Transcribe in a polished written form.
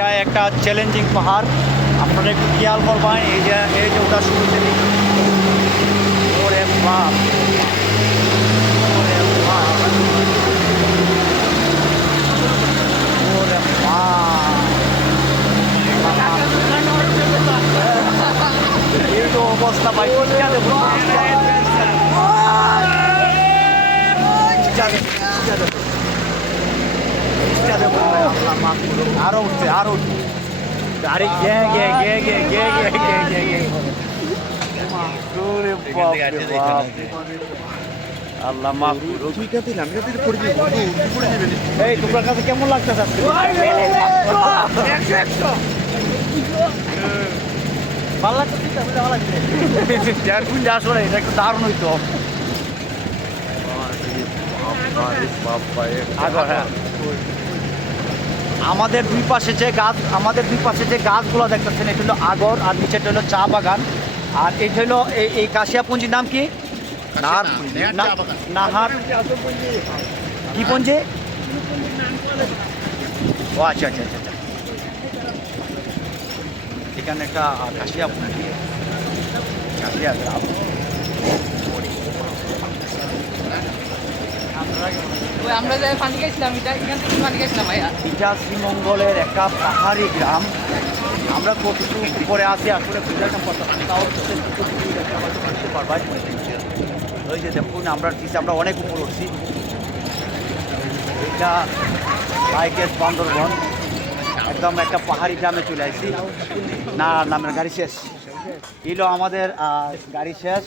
এটা একটা চ্যালেঞ্জিং পাহাড়, আপনারা একটু খেয়াল করবেন। এই যে ওটা শুরুতে দেখি, ওরে বাপ, ওরে বাপ, ওরে বাপ, এই তো অবস্থা ভাই। আরো উঠছে, আরো উঠছে, আরে গে গে গে গে গে গে গে গে গে। আল্লাহ মাফ করুক। এই তোমার কাছে কেমন লাগতেছে আজকে? ভালো লাগতেছে, ভালো লাগছে। আসলে এটা একটু দারুণ হইতো। আমাদের দুই পাশে যে গাছগুলো দেখতেছেন, এটা হলো আগর, আর নিচেটা হলো চা বাগান। আর এটা হলো এই কাশিয়াপুঞ্জির নাম কি? নাহার কি পুঞ্জি? ও আচ্ছা আচ্ছা আচ্ছা আচ্ছা, এখানে একটা কাশিয়াপুঞ্জি, কাশিয়া গ্রাম। আমরা যে পানি গেছিলাম, এটা এখান থেকে পানি গেছিলাম ভাইয়া। এটা শ্রীমঙ্গলের একটা পাহাড়ি গ্রাম। আমরা কতটুকু উপরে আছি আসলে বুঝতে তাও বুঝতে পারবাই। ওই যে দেখুন, আমরা অনেক উপরে উঠছি। এটা বাইকের বান্দরবন, একদম একটা পাহাড়ি গ্রামে চলে আসছি। না নামের গাড়ি শেষ, এলো আমাদের গাড়ি শেষ।